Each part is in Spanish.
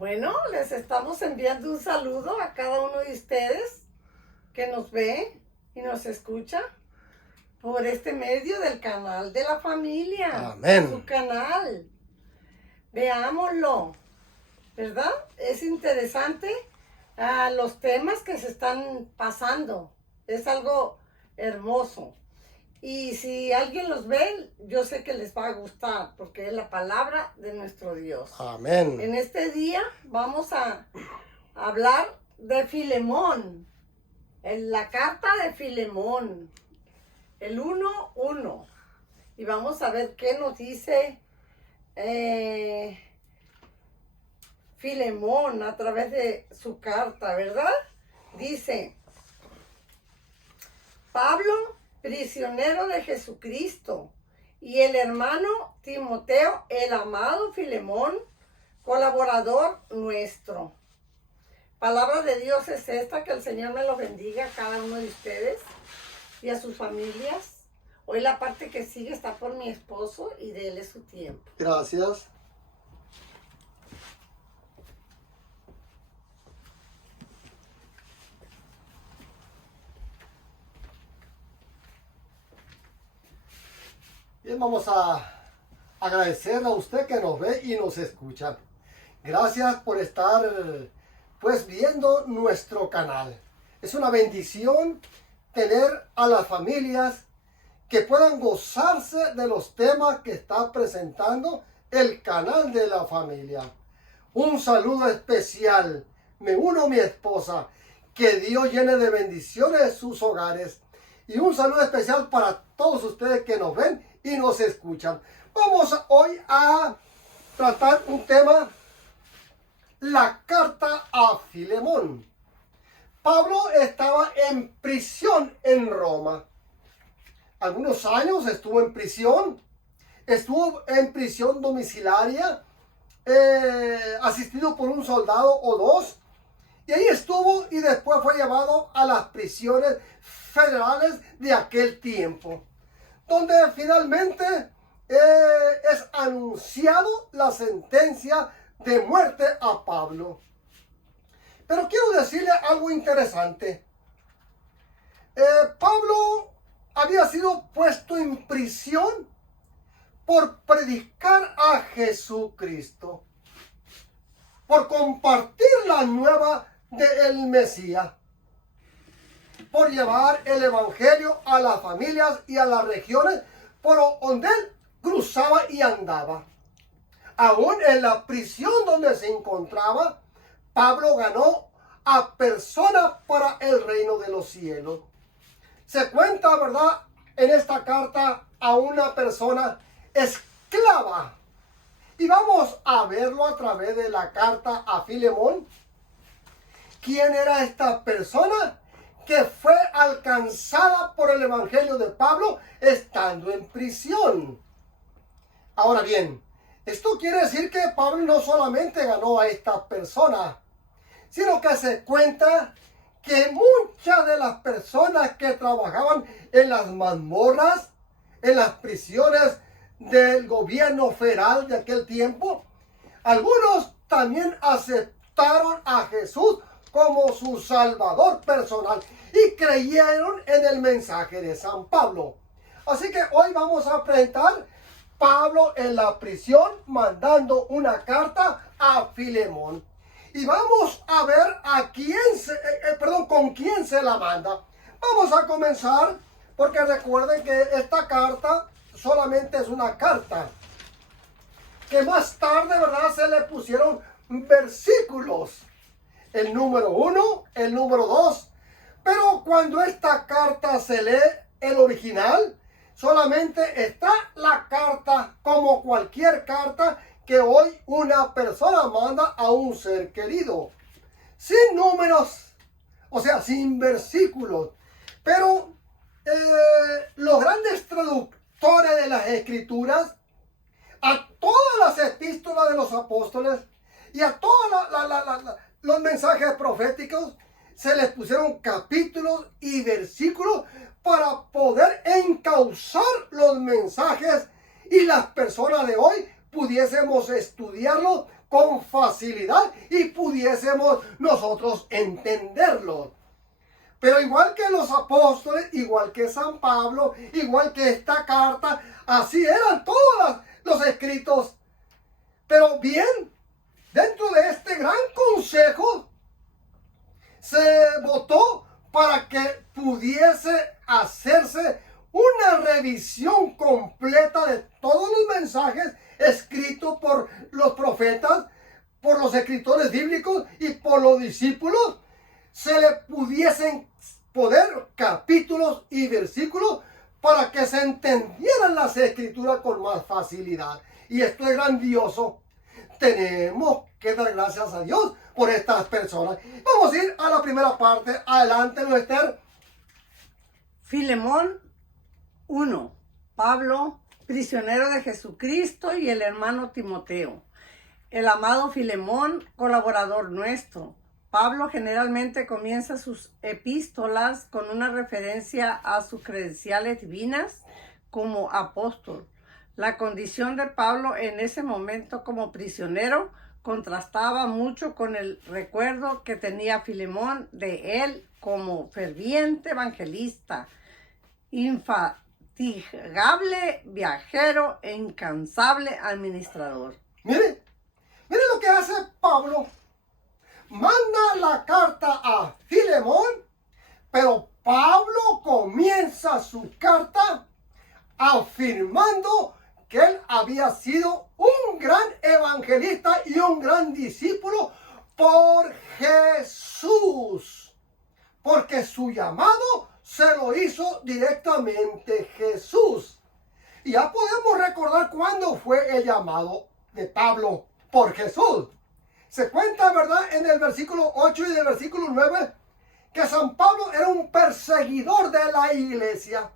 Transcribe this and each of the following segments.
Bueno, les estamos enviando un saludo a cada uno de ustedes que nos ve y nos escucha por este medio del canal de la familia. Amén. Su canal. Veámoslo, ¿verdad? Es interesante los temas que se están pasando. Es algo hermoso. Y si alguien los ve, yo sé que les va a gustar, porque es la palabra de nuestro Dios. Amén. En este día vamos a hablar de Filemón, en la carta de Filemón, el 1:1. Y vamos a ver qué nos dice Filemón a través de su carta, ¿verdad? Dice: Pablo, prisionero de Jesucristo, y el hermano Timoteo, el amado Filemón, colaborador nuestro. Palabra de Dios es esta, que el Señor me lo bendiga a cada uno de ustedes y a sus familias. Hoy la parte que sigue está por mi esposo y déle su tiempo. Gracias. Bien, vamos a agradecerle a usted que nos ve y nos escucha. Gracias por estar pues viendo nuestro canal. Es una bendición tener a las familias que puedan gozarse de los temas que está presentando el canal de la familia. Un saludo especial. Me uno a mi esposa. Que Dios llene de bendiciones sus hogares. Y un saludo especial para todos ustedes que nos ven y nos escuchan. Vamos hoy a tratar un tema, la carta a Filemón. Pablo estaba en prisión en Roma. Algunos años estuvo en prisión domiciliaria, asistido por un soldado o dos, y ahí estuvo y después fue llevado a las prisiones federales de aquel tiempo, donde finalmente es anunciado la sentencia de muerte a Pablo. Pero quiero decirle algo interesante. Pablo había sido puesto en prisión por predicar a Jesucristo, por compartir la nueva del Mesías, por llevar el evangelio a las familias y a las regiones por donde él cruzaba y andaba. Aún en la prisión donde se encontraba, Pablo ganó a personas para el reino de los cielos. Se cuenta, ¿verdad?, en esta carta a una persona esclava. Y vamos a verlo a través de la carta a Filemón. ¿Quién era esta persona que fue alcanzada por el evangelio de Pablo estando en prisión? Ahora bien, esto quiere decir que Pablo no solamente ganó a esta persona, sino que se cuenta que muchas de las personas que trabajaban en las mazmorras, en las prisiones del gobierno federal de aquel tiempo, algunos también aceptaron a Jesús como su salvador personal y creyeron en el mensaje de San Pablo. Así que hoy vamos a presentar Pablo en la prisión mandando una carta a Filemón. Y vamos a ver a con quién se la manda. Vamos a comenzar porque recuerden que esta carta solamente es una carta. Que más tarde, ¿verdad?, se le pusieron versículos. El número 1, el número 2. Pero cuando esta carta se lee el original, solamente está la carta como cualquier carta que hoy una persona manda a un ser querido, sin números, o sea, sin versículos. Pero los grandes traductores de las escrituras, a todas las epístolas de los apóstoles y a todos los mensajes proféticos, se les pusieron capítulos y versículos para poder encauzar los mensajes y las personas de hoy pudiésemos estudiarlo con facilidad y pudiésemos nosotros entenderlo. Pero igual que los apóstoles, igual que San Pablo, igual que esta carta, así eran todos los escritos. Pero bien, dentro de este gran consejo, se votó para que pudiese hacerse una revisión completa de todos los mensajes escritos por los profetas, por los escritores bíblicos y por los discípulos. Se le pudiesen poner capítulos y versículos para que se entendieran las escrituras con más facilidad. Y esto es grandioso. Tenemos que dar gracias a Dios por estas personas. Vamos a ir a la primera parte. Adelante, Esther. Filemón 1. Pablo, prisionero de Jesucristo, y el hermano Timoteo. El amado Filemón, colaborador nuestro. Pablo generalmente comienza sus epístolas con una referencia a sus credenciales divinas como apóstol. La condición de Pablo en ese momento como prisionero contrastaba mucho con el recuerdo que tenía Filemón de él como ferviente evangelista, infatigable viajero e incansable administrador. Mire lo que hace Pablo. Manda la carta a Filemón, pero Pablo comienza su carta afirmando que él había sido un gran evangelista y un gran discípulo por Jesús, porque su llamado se lo hizo directamente Jesús. Y ya podemos recordar cuándo fue el llamado de Pablo por Jesús. Se cuenta, ¿verdad?, en el versículo 8 y del versículo 9, que San Pablo era un perseguidor de la iglesia.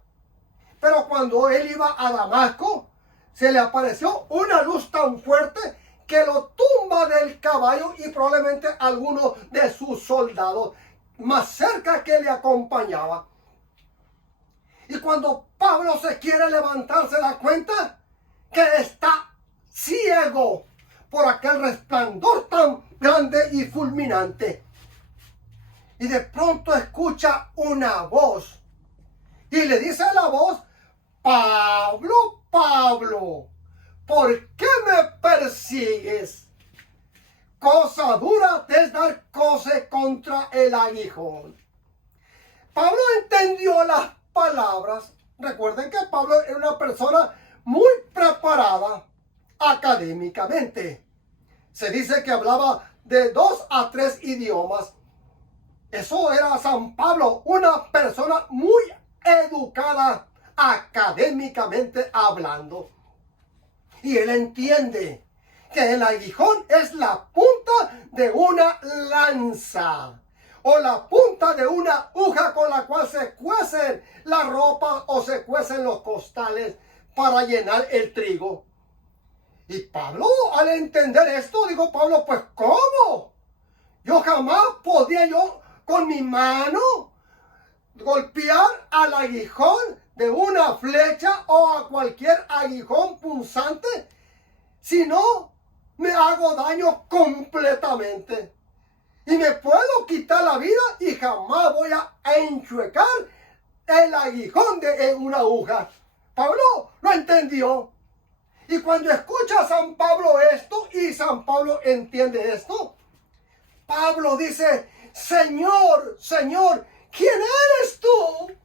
Pero cuando él iba a Damasco, se le apareció una luz tan fuerte que lo tumba del caballo y probablemente alguno de sus soldados más cerca que le acompañaba. Y cuando Pablo se quiere levantar, se da cuenta que está ciego por aquel resplandor tan grande y fulminante. Y de pronto escucha una voz. Y le dice a la voz: Pablo, Pablo, ¿por qué me persigues? Cosa dura te es dar coce contra el aguijón. Pablo entendió las palabras. Recuerden que Pablo era una persona muy preparada académicamente. Se dice que hablaba de 2 a 3 idiomas. Eso era San Pablo, una persona muy educada académicamente hablando. Y él entiende que el aguijón es la punta de una lanza o la punta de una aguja con la cual se cuecen la ropa o se cuecen los costales para llenar el trigo. Y Pablo, al entender esto, dijo Pablo, pues ¿cómo? Yo jamás podía con mi mano golpear al aguijón de una flecha o a cualquier aguijón punzante, si no me hago daño completamente. Y me puedo quitar la vida y jamás voy a enchuecar el aguijón de una aguja. Pablo lo entendió. Y cuando escucha a San Pablo esto, y San Pablo entiende esto, Pablo dice: Señor, Señor, ¿quién eres tú?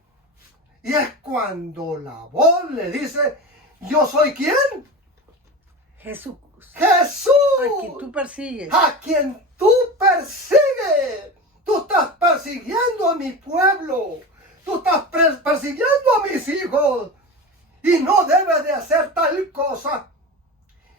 Y es cuando la voz le dice: ¿yo soy quién? Jesús. Jesús. A quien tú persigues. A quien tú persigues. Tú estás persiguiendo a mi pueblo. Tú estás persiguiendo a mis hijos. Y no debes de hacer tal cosa.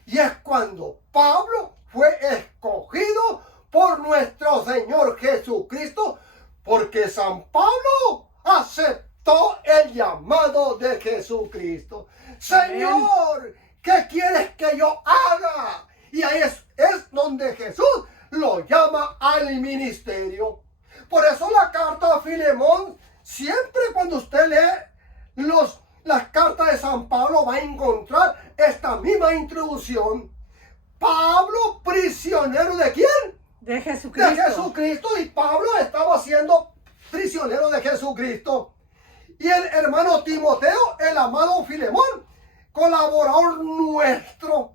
Y es cuando Pablo fue escogido por nuestro Señor Jesucristo, porque San Pablo aceptó el llamado de Jesucristo. Señor, ¿qué quieres que yo haga? Y ahí es donde Jesús lo llama al ministerio. Por eso la carta a Filemón, siempre cuando usted lee las cartas de San Pablo, va a encontrar esta esta misma introducción, Pablo, prisionero ¿de quién? De Jesucristo. De Jesucristo, y Pablo estaba siendo prisionero de Jesucristo. Y el hermano Timoteo, el amado Filemón, colaborador nuestro.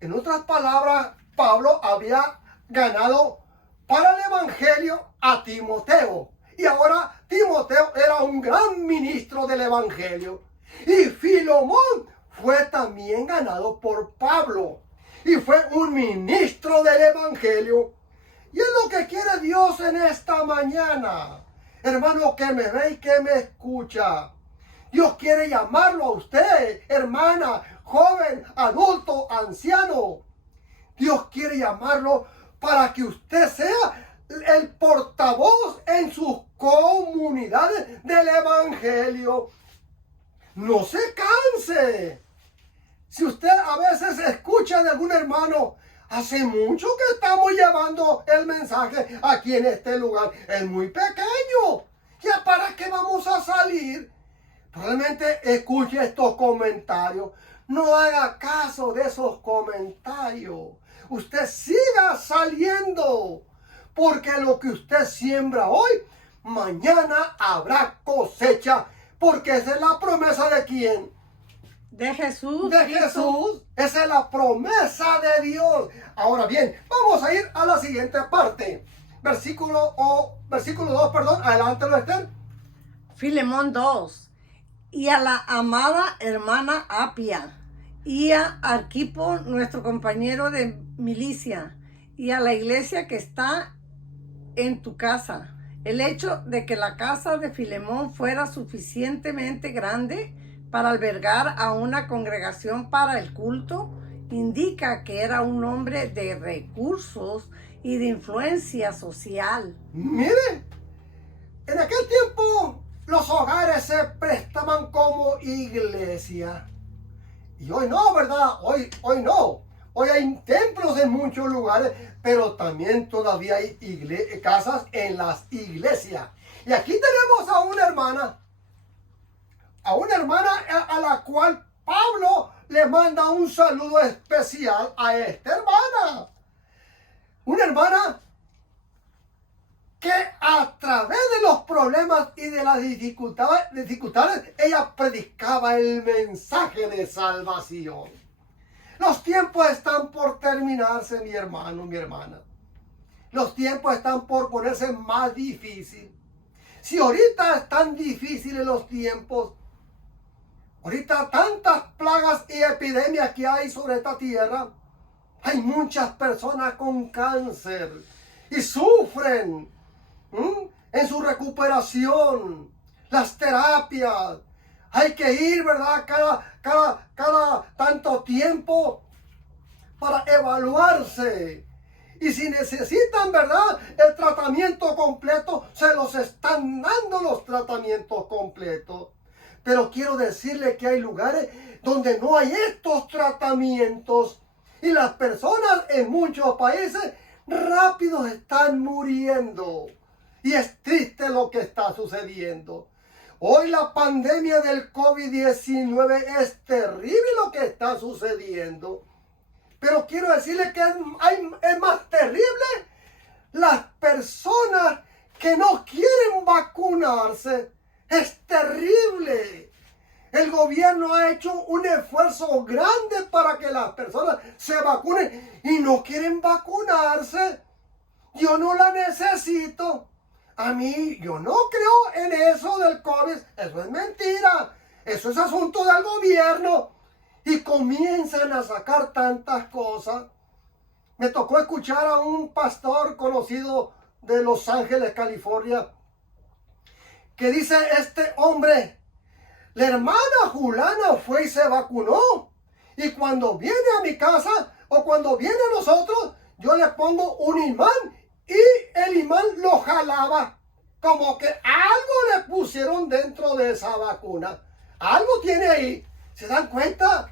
En otras palabras, Pablo había ganado para el evangelio a Timoteo. Y ahora Timoteo era un gran ministro del evangelio. Y Filemón fue también ganado por Pablo. Y fue un ministro del evangelio. Y es lo que quiere Dios en esta mañana. Hermano que me ve y que me escucha. Dios quiere llamarlo a usted, hermana, joven, adulto, anciano. Dios quiere llamarlo para que usted sea el portavoz en sus comunidades del evangelio. No se canse. Si usted a veces escucha de algún hermano, hace mucho que estamos llevando el mensaje aquí en este lugar, es muy pequeño. ¿Ya para qué vamos a salir? Probablemente escuche estos comentarios. No haga caso de esos comentarios. Usted siga saliendo. Porque lo que usted siembra hoy, mañana habrá cosecha. Porque esa es la promesa de quién. De Jesús. De Jesús. Esa es la promesa de Dios. Ahora bien, vamos a ir a la siguiente parte. Versículo 2, perdón. Adelante, Esther. Filemón 2. Y a la amada hermana Apia, y a Arquipo, nuestro compañero de milicia, y a la iglesia que está en tu casa. El hecho de que la casa de Filemón fuera suficientemente grande para albergar a una congregación para el culto, indica que era un hombre de recursos y de influencia social. Mire, en aquel tiempo los hogares se prestaban como iglesia. Y hoy no, ¿verdad? Hoy no. Hoy hay templos en muchos lugares, pero también todavía hay casas en las iglesias. Y aquí tenemos a una hermana a la cual Pablo le manda un saludo especial a esta hermana. Una hermana que a través de los problemas y de las dificultades, ella predicaba el mensaje de salvación. Los tiempos están por terminarse, mi hermano, mi hermana. Los tiempos están por ponerse más difíciles. Si ahorita están difíciles los tiempos, ahorita tantas plagas y epidemias que hay sobre esta tierra, hay muchas personas con cáncer y sufren en su recuperación, las terapias. Hay que ir, ¿verdad? Cada tanto tiempo para evaluarse. Y si necesitan, ¿verdad?, el tratamiento completo, se los están dando los tratamientos completos. Pero quiero decirle que hay lugares donde no hay estos tratamientos. Y las personas en muchos países rápido están muriendo. Y es triste lo que está sucediendo. Hoy la pandemia del COVID-19 es terrible lo que está sucediendo. Pero quiero decirle que es más terrible las personas que no quieren vacunarse. Es terrible. El gobierno ha hecho un esfuerzo grande para que las personas se vacunen y no quieren vacunarse. Yo no la necesito. A mí, yo no creo en eso del COVID. Eso es mentira. Eso es asunto del gobierno. Y comienzan a sacar tantas cosas. Me tocó escuchar a un pastor conocido de Los Ángeles, California, que dice, este hombre, la hermana Juliana fue y se vacunó. Y cuando viene a mi casa o cuando viene a nosotros, yo le pongo un imán y el imán lo jalaba. Como que algo le pusieron dentro de esa vacuna. Algo tiene ahí. ¿Se dan cuenta?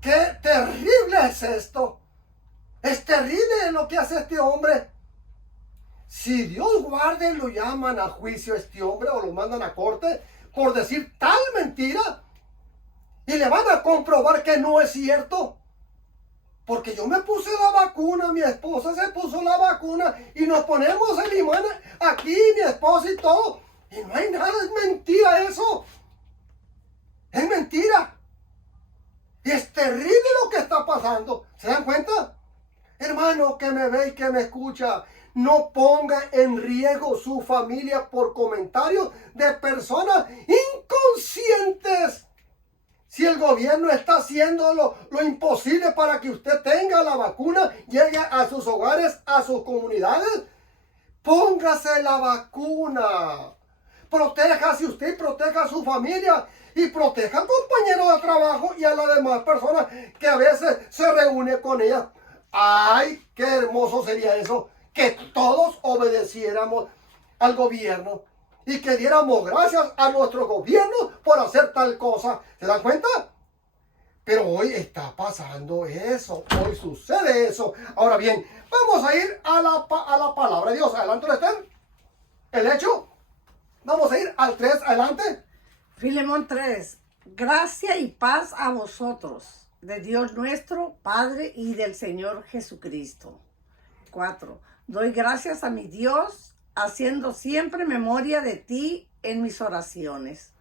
¡Qué terrible es esto! Es terrible lo que hace este hombre. Si Dios guarde, lo llaman a juicio a este hombre o lo mandan a corte por decir tal mentira. Y le van a comprobar que no es cierto. Porque yo me puse la vacuna, mi esposa se puso la vacuna y nos ponemos el imán aquí, mi esposa y todo. Y no hay nada, es mentira eso. Es mentira. Y es terrible lo que está pasando. ¿Se dan cuenta? Hermano que me ve y que me escucha, no ponga en riesgo su familia por comentarios de personas inconscientes. Si el gobierno está haciendo lo imposible para que usted tenga la vacuna, llegue a sus hogares, a sus comunidades, póngase la vacuna. Protéjase usted, proteja a su familia y proteja al compañero de trabajo y a las demás personas que a veces se reúne con ellas. ¡Ay, qué hermoso sería eso! Que todos obedeciéramos al gobierno y que diéramos gracias a nuestro gobierno por hacer tal cosa. ¿Se dan cuenta? Pero hoy está pasando eso. Hoy sucede eso. Ahora bien, vamos a ir a la palabra de Dios. Adelante, Esther. El hecho. Vamos a ir al 3. Adelante. Filemón 3. Gracia y paz a vosotros, de Dios nuestro Padre y del Señor Jesucristo. 4. Doy gracias a mi Dios, haciendo siempre memoria de ti en mis oraciones.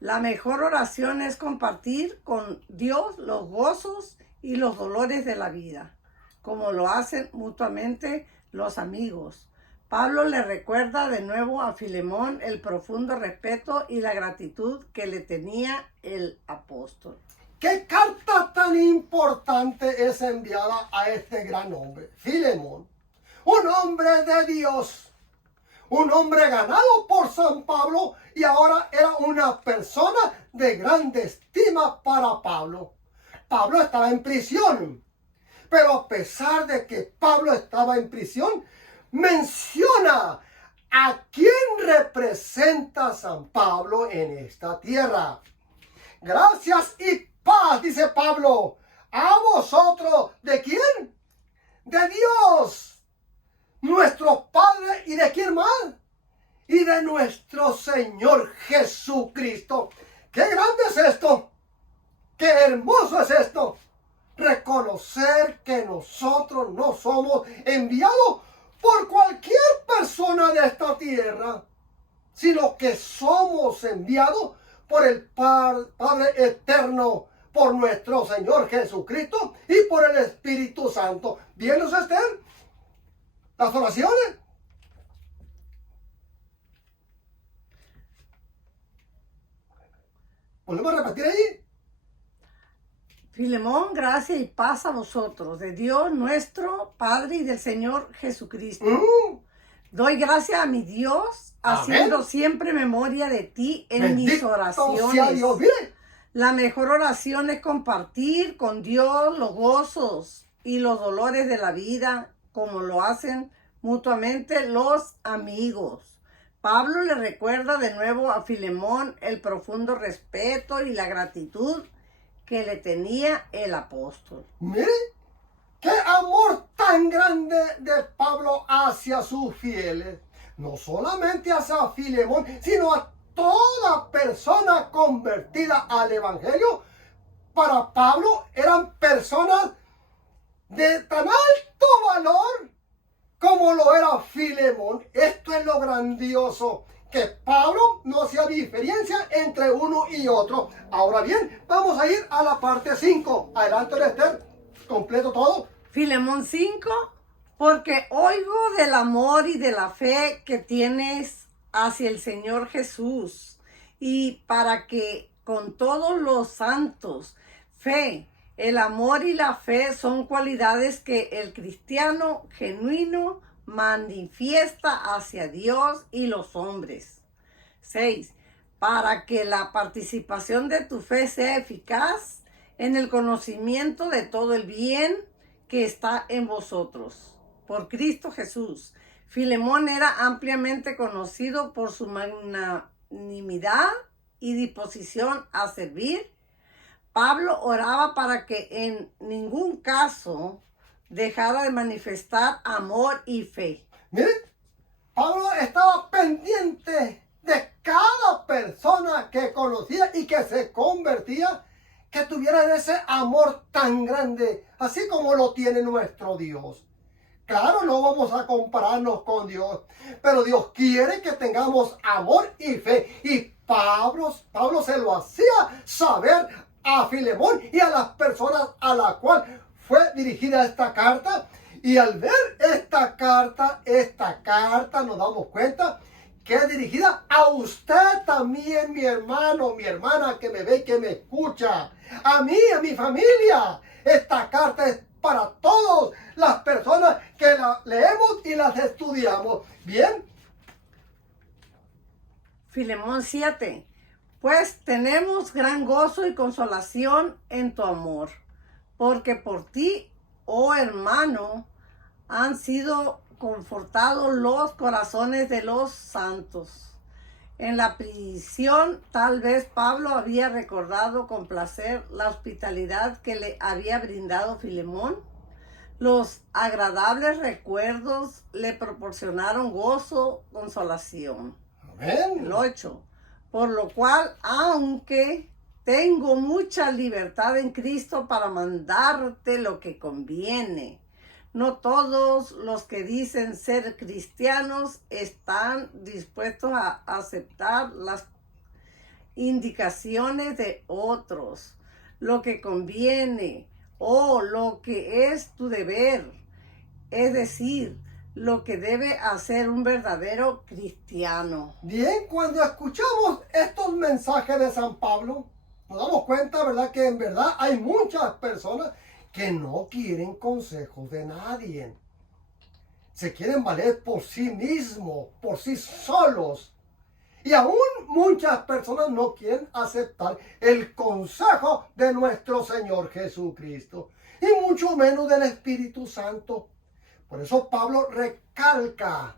La mejor oración es compartir con Dios los gozos y los dolores de la vida, como lo hacen mutuamente los amigos. Pablo le recuerda de nuevo a Filemón el profundo respeto y la gratitud que le tenía el apóstol. ¿Qué carta tan importante es enviada a este gran hombre, Filemón? Un hombre de Dios, un hombre ganado por San Pablo y ahora era una persona de grande estima para Pablo. Pablo estaba en prisión, pero a pesar de que Pablo estaba en prisión, menciona a quién representa San Pablo en esta tierra. Gracias y paz, dice Pablo, a vosotros. ¿De quién? De Dios, nuestro Padre. ¿Y de quién más? Y de nuestro Señor Jesucristo. ¡Qué grande es esto! ¡Qué hermoso es esto! Reconocer que nosotros no somos enviados por cualquier persona de esta tierra, sino que somos enviados por el Padre eterno, por nuestro Señor Jesucristo y por el Espíritu Santo. ¿Bien nos estén las oraciones? ¿Volvemos a repetir allí? Filemón, gracia y paz a vosotros, de Dios nuestro Padre y del Señor Jesucristo. Doy gracias a mi Dios, haciendo Amén. Siempre memoria de ti en Bendito mis oraciones. sea Dios. Mire. La mejor oración es compartir con Dios los gozos y los dolores de la vida, como lo hacen mutuamente los amigos. Pablo le recuerda de nuevo a Filemón el profundo respeto y la gratitud que le tenía el apóstol. Mire, qué amor tan grande de Pablo hacia sus fieles. No solamente hacia Filemón, sino a toda persona convertida al Evangelio. Para Pablo eran personas de tan alto valor como lo era Filemón. Esto es lo grandioso, que Pablo no hacía diferencia entre uno y otro. Ahora bien, vamos a ir a la parte 5. Adelante, Esther, completo todo. Filemón 5, porque oigo del amor y de la fe que tienes hacia el Señor Jesús, y para que con todos los santos, fe, el amor y la fe son cualidades que el cristiano genuino manifiesta hacia Dios y los hombres. 6. Para que la participación de tu fe sea eficaz en el conocimiento de todo el bien que está en vosotros, por Cristo Jesús. Filemón era ampliamente conocido por su magnanimidad y disposición a servir. Pablo oraba para que en ningún caso dejara de manifestar amor y fe. Miren, Pablo estaba pendiente de cada persona que conocía y que se convertía, que tuvieran ese amor tan grande, así como lo tiene nuestro Dios. Claro, no vamos a compararnos con Dios, pero Dios quiere que tengamos amor y fe. Y Pablo se lo hacía saber a Filemón y a las personas a la cual fue dirigida esta carta. Y al ver esta carta nos damos cuenta que es dirigida a usted también, mi hermano, mi hermana que me ve y que me escucha. A mí, a mi familia. Esta carta es para todas las personas que la leemos y las estudiamos. Bien. Filemón 7. Pues tenemos gran gozo y consolación en tu amor, porque por ti, oh hermano, han sido confortados los corazones de los santos. En la prisión, tal vez Pablo había recordado con placer la hospitalidad que le había brindado Filemón. Los agradables recuerdos le proporcionaron gozo, consolación. Amén. El 8. Por lo cual, aunque tengo mucha libertad en Cristo para mandarte lo que conviene, no todos los que dicen ser cristianos están dispuestos a aceptar las indicaciones de otros, lo que conviene o lo que es tu deber, es decir, lo que debe hacer un verdadero cristiano. Bien, cuando escuchamos estos mensajes de San Pablo, nos damos cuenta, ¿verdad?, que en verdad hay muchas personas que no quieren consejos de nadie. Se quieren valer por sí mismos, por sí solos. Y aún muchas personas no quieren aceptar el consejo de nuestro Señor Jesucristo. Y mucho menos del Espíritu Santo. Por eso Pablo recalca: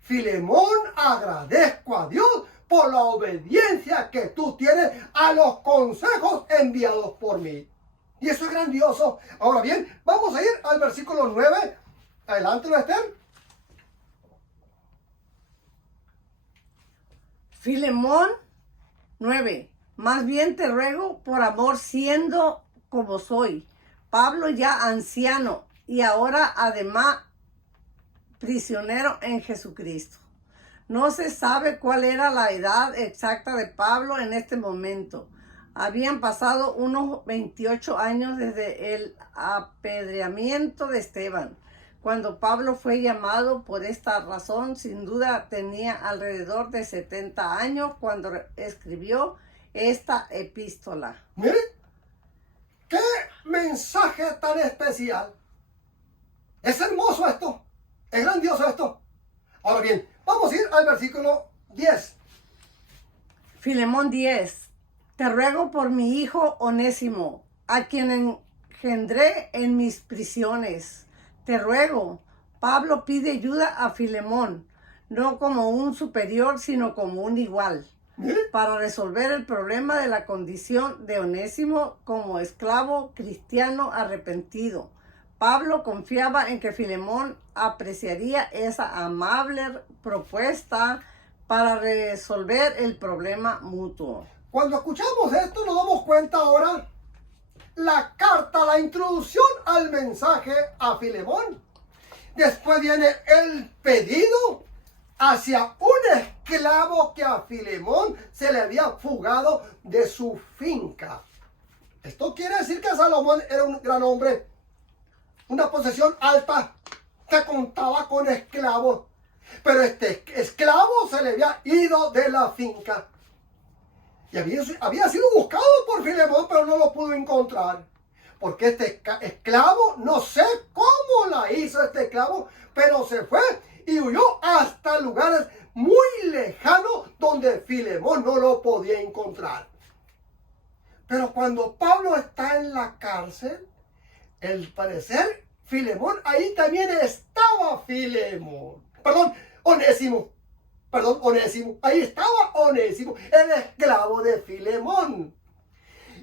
Filemón, agradezco a Dios por la obediencia que tú tienes a los consejos enviados por mí. Y eso es grandioso. Ahora bien, vamos a ir al versículo 9. Adelante, Esther. Filemón 9. Más bien te ruego por amor, siendo como soy, Pablo ya anciano y ahora además prisionero en Jesucristo. No se sabe cuál era la edad exacta de Pablo en este momento. Habían pasado unos 28 años desde el apedreamiento de Esteban. Cuando Pablo fue llamado por esta razón, sin duda tenía alrededor de 70 años cuando escribió esta epístola. Miren, qué mensaje tan especial. Es hermoso esto, es grandioso esto. Ahora bien, vamos a ir al versículo 10. Filemón 10. Te ruego por mi hijo Onésimo, a quien engendré en mis prisiones. Te ruego. Pablo pide ayuda a Filemón, no como un superior, sino como un igual, para resolver el problema de la condición de Onésimo como esclavo cristiano arrepentido. Pablo confiaba en que Filemón apreciaría esa amable propuesta para resolver el problema mutuo. Cuando escuchamos esto nos damos cuenta ahora la carta, la introducción al mensaje a Filemón. Después viene el pedido hacia un esclavo que a Filemón se le había fugado de su finca. Esto quiere decir que Salomón era un gran hombre, una posesión alta que contaba con esclavos. Pero este esclavo se le había ido de la finca. Y había sido buscado por Filemón, pero no lo pudo encontrar. Porque este esclavo, no sé cómo la hizo este esclavo, pero se fue y huyó hasta lugares muy lejanos donde Filemón no lo podía encontrar. Pero cuando Pablo está en la cárcel, al parecer Filemón, ahí también estaba Filemón. Onésimo. Ahí estaba Onésimo, el esclavo de Filemón.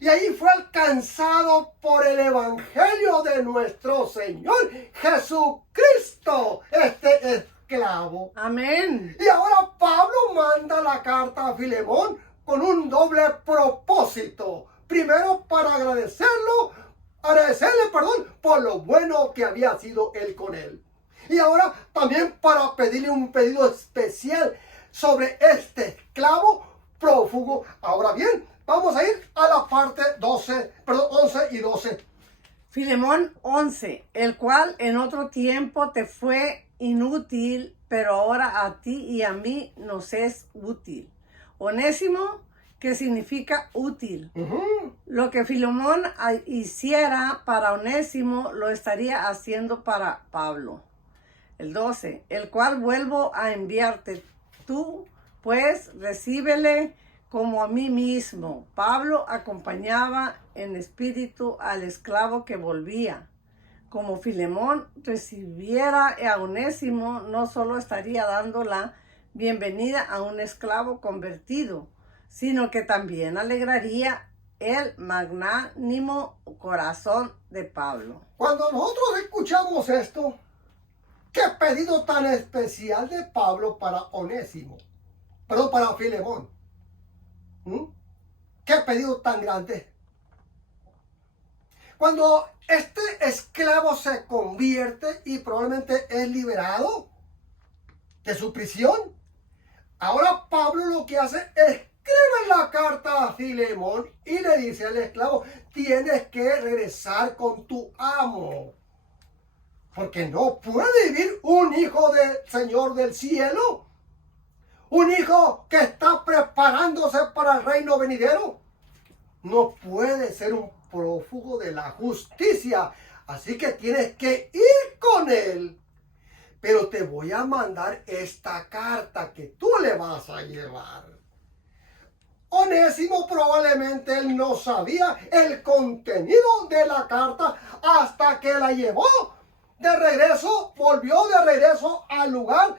Y ahí fue alcanzado por el evangelio de nuestro Señor Jesucristo, este esclavo. Amén. Y ahora Pablo manda la carta a Filemón con un doble propósito. primero para agradecerle, por lo bueno que había sido él con él. Y ahora también para pedirle un pedido especial sobre este esclavo prófugo. Ahora bien, vamos a ir a la parte 11 y 12. Filemón 11, el cual en otro tiempo te fue inútil, pero ahora a ti y a mí nos es útil. Onésimo, que significa útil. Lo que Filemón hiciera para Onésimo, lo estaría haciendo para Pablo. El 12, el cual vuelvo a enviarte. Tú, pues, recíbele como a mí mismo. Pablo acompañaba en espíritu al esclavo que volvía. Como Filemón recibiera a Onésimo, no solo estaría dando la bienvenida a un esclavo convertido, sino que también alegraría el magnánimo corazón de Pablo. Cuando nosotros escuchamos esto, qué pedido tan especial de Pablo para Onésimo, para Filemón. Qué pedido tan grande. Cuando este esclavo se convierte y probablemente es liberado de su prisión, ahora Pablo lo que hace es escribe la carta a Filemón y le dice al esclavo, tienes que regresar con tu amo. Porque no puede vivir un hijo del Señor del cielo. Un hijo que está preparándose para el reino venidero. No puede ser un prófugo de la justicia. Así que tienes que ir con él. Pero te voy a mandar esta carta que tú le vas a llevar. Onésimo probablemente él no sabía el contenido de la carta hasta que la llevó de regreso, volvió de regreso al lugar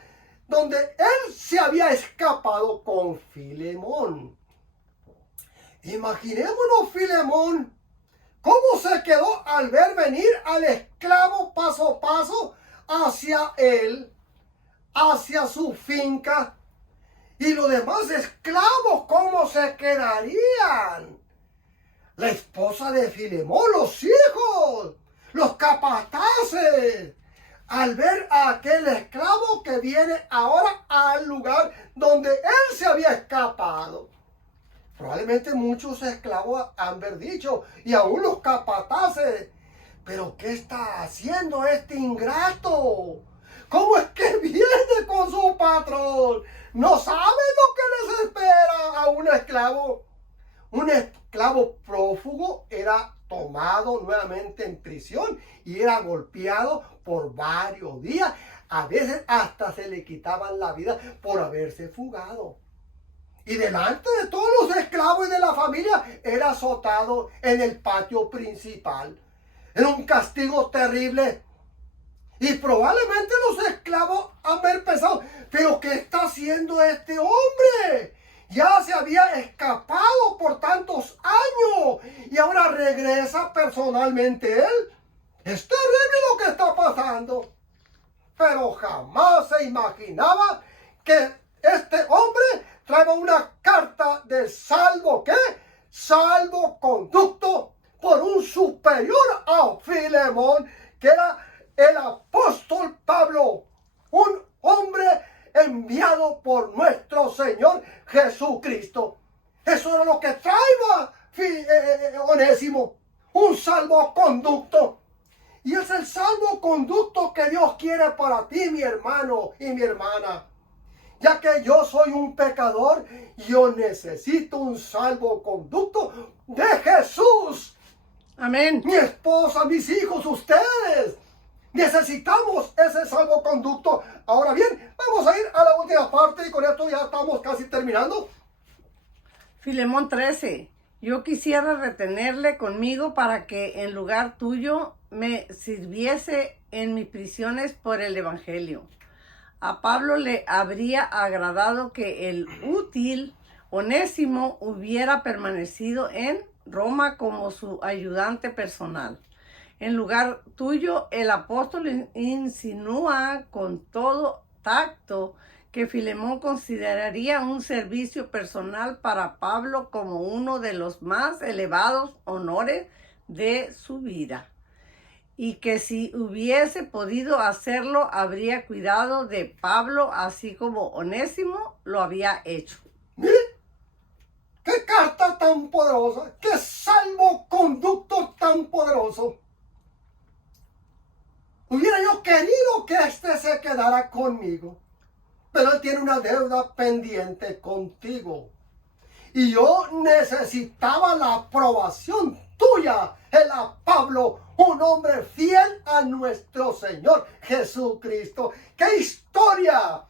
donde él se había escapado con Filemón. Imaginémonos Filemón, cómo se quedó al ver venir al esclavo paso a paso hacia él, hacia su finca. Y los demás esclavos, ¿cómo se quedarían? La esposa de Filemón, los hijos, los capataces, al ver a aquel esclavo que viene ahora al lugar donde él se había escapado. Probablemente muchos esclavos han dicho, y aún los capataces, ¿pero qué está haciendo este ingrato? ¿Cómo es que viene con su patrón? ¿No sabe lo que les espera a un esclavo? Un esclavo prófugo era tomado nuevamente en prisión y era golpeado por varios días. A veces hasta se le quitaban la vida por haberse fugado. Y delante de todos los esclavos y de la familia era azotado en el patio principal. Era un castigo terrible. Y probablemente los esclavos han pensado, ¿pero qué está haciendo este hombre? Ya se había escapado por tantos años y ahora regresa personalmente él. Es terrible lo que está pasando. Pero jamás se imaginaba que este hombre traía una carta de salvoconducto por un superior a Filemón, que era el apóstol Pablo, un hombre enviado por nuestro Señor Jesucristo. Eso era lo que traía Onésimo, un salvoconducto. Y es el salvoconducto que Dios quiere para ti, mi hermano y mi hermana. Ya que yo soy un pecador, yo necesito un salvoconducto de Jesús. Amén. Mi esposa, mis hijos, ustedes. Necesitamos ese salvoconducto. Ahora bien, vamos a ir a la última parte y con esto ya estamos casi terminando. Filemón 13. Yo quisiera retenerle conmigo para que en lugar tuyo me sirviese en mis prisiones por el evangelio. A Pablo le habría agradado que el útil Onésimo hubiera permanecido en Roma como su ayudante personal. En lugar tuyo, el apóstol insinúa con todo tacto que Filemón consideraría un servicio personal para Pablo como uno de los más elevados honores de su vida, y que si hubiese podido hacerlo, habría cuidado de Pablo, así como Onésimo lo había hecho. Mire, qué carta tan poderosa, qué salvoconducto tan poderoso. Hubiera yo querido que este se quedara conmigo, pero él tiene una deuda pendiente contigo. Y yo necesitaba la aprobación tuya, el Pablo, un hombre fiel a nuestro Señor Jesucristo. ¡Qué historia!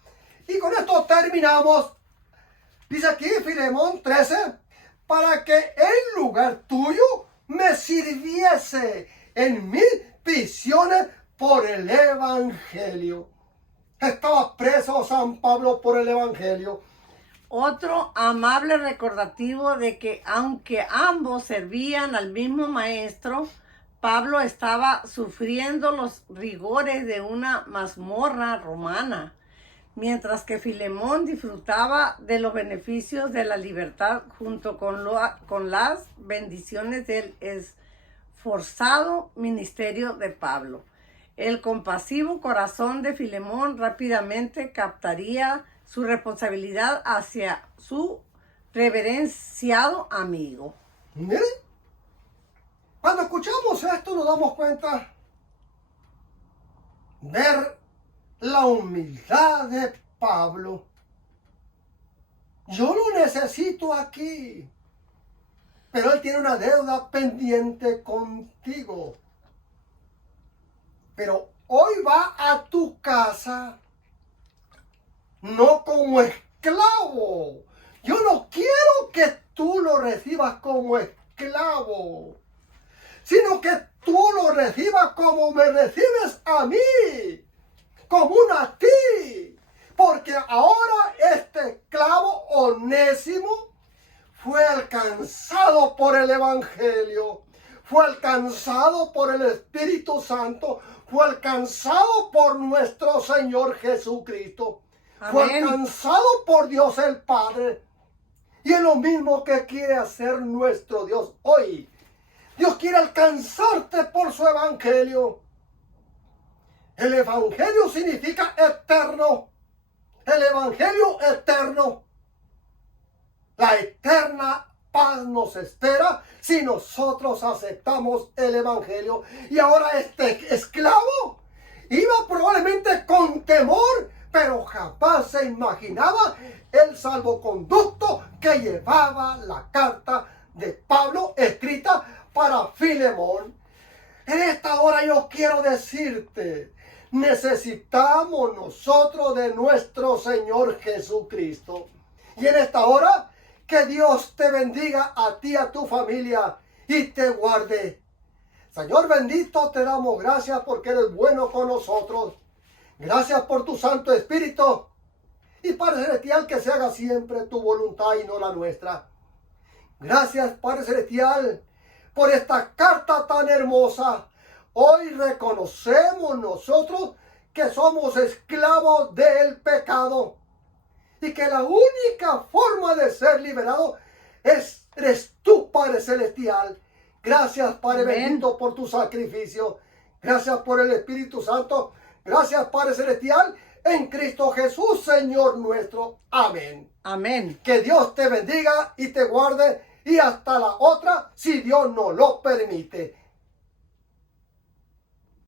Y con esto terminamos. Dice aquí Filemón 13, para que en lugar tuyo me sirviese en mis prisiones por el Evangelio. Estaba preso San Pablo por el Evangelio. Otro amable recordativo de que aunque ambos servían al mismo maestro, Pablo estaba sufriendo los rigores de una mazmorra romana, mientras que Filemón disfrutaba de los beneficios de la libertad junto con las bendiciones del esforzado ministerio de Pablo. El compasivo corazón de Filemón rápidamente captaría su responsabilidad hacia su reverenciado amigo. Miren, cuando escuchamos esto nos damos cuenta ver la humildad de Pablo. Yo lo necesito aquí, pero él tiene una deuda pendiente contigo. Pero hoy va a tu casa no como esclavo. Yo no quiero que tú lo recibas como esclavo, sino que tú lo recibas como me recibes a mí, como a ti. Porque ahora este esclavo Onésimo fue alcanzado por el Evangelio, fue alcanzado por el Espíritu Santo, fue alcanzado por nuestro Señor Jesucristo. Amén. Fue alcanzado por Dios el Padre. Y es lo mismo que quiere hacer nuestro Dios hoy. Dios quiere alcanzarte por su Evangelio. El Evangelio significa eterno. El Evangelio eterno. La eterna paz nos espera si nosotros aceptamos el Evangelio. Y ahora este esclavo iba probablemente con temor, pero jamás se imaginaba el salvoconducto que llevaba la carta de Pablo escrita para Filemón. En esta hora yo quiero decirte, necesitamos nosotros de nuestro Señor Jesucristo. Y en esta hora, que Dios te bendiga a ti, a tu familia, y te guarde. Señor bendito, te damos gracias porque eres bueno con nosotros. Gracias por tu Santo Espíritu. Y Padre Celestial, que se haga siempre tu voluntad y no la nuestra. Gracias, Padre Celestial, por esta carta tan hermosa. Hoy reconocemos nosotros que somos esclavos del pecado. Y que la única forma de ser liberado eres tú, Padre Celestial. Gracias, Padre Amén. Bendito, por tu sacrificio. Gracias por el Espíritu Santo. Gracias, Padre Celestial, en Cristo Jesús, Señor nuestro. Amén. Amén. Que Dios te bendiga y te guarde. Y hasta la otra, si Dios nos lo permite.